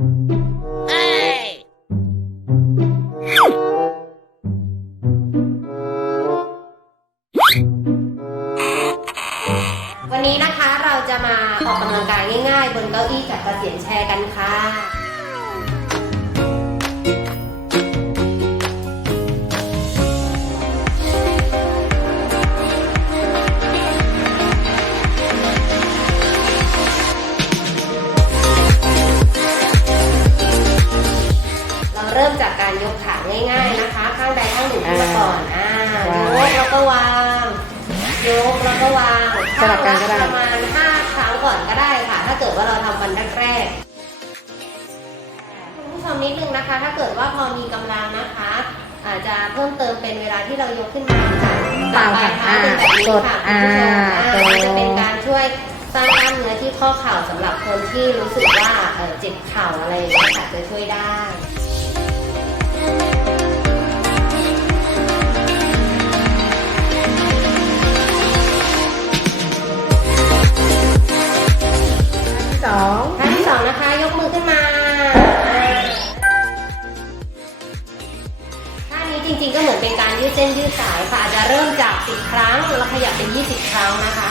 วันนี้นะคะเราจะมาออกกำลังกายง่ายๆ บนเก้าอี้จากกระเสียนแชร์กันค่ะ ง่ายๆนะคะ ข้างใดข้างหนึ่งขึ้นมาก่อนอ่ายกแล้วก็วางยกแล้วก็วางสลับกันก็ได้ประมาณ5ครั้งก่อนก็ได้ค่ะ ถ้าเกิดว่าเราทำวันแรกๆคุณผู้ชมนิดนึงนะคะ ถ้าเกิดว่าพอมีกำลังนะคะ อาจจะเพิ่มเติมเป็นเวลาที่เรายกขึ้นมาค่ะเปล่าค่ะปลายเท้าเป็นแบบนี้ค่ะอ่าคุณผู้ชมอ่าอ่ามันจะเป็นการช่วยสร้างกล้ามเนื้อที่ข้อเข่าสำหรับคนที่รู้สึกว่าเอ่อเจ็บเข่าอะไรอย่างเงี้ยค่ะจะช่วยได้ องท่าที่สองนะคะ ยกมือขึ้นมาท่านี้จริงๆก็เหมือนเป็นการยืดเส้นยืดสายค่ะอาจจะเริ่มจาก 10 ครั้งแล้วขยับเป็น 20 ครั้งนะคะ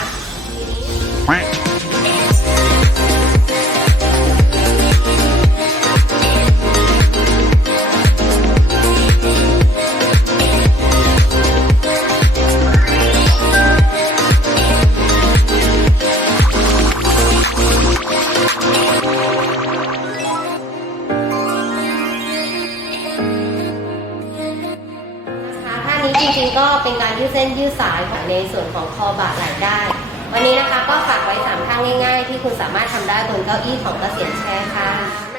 นี้จริงๆก็เป็นการยืดเส้นยืดสายค่ะในส่วนของคอบ่าไหล่ได้ วันนี้นะคะก็ฝากไว้สามท่าง่าย ๆ ที่คุณสามารถทำได้บนเก้าอี้ของเกษียณแชร์ค่ะ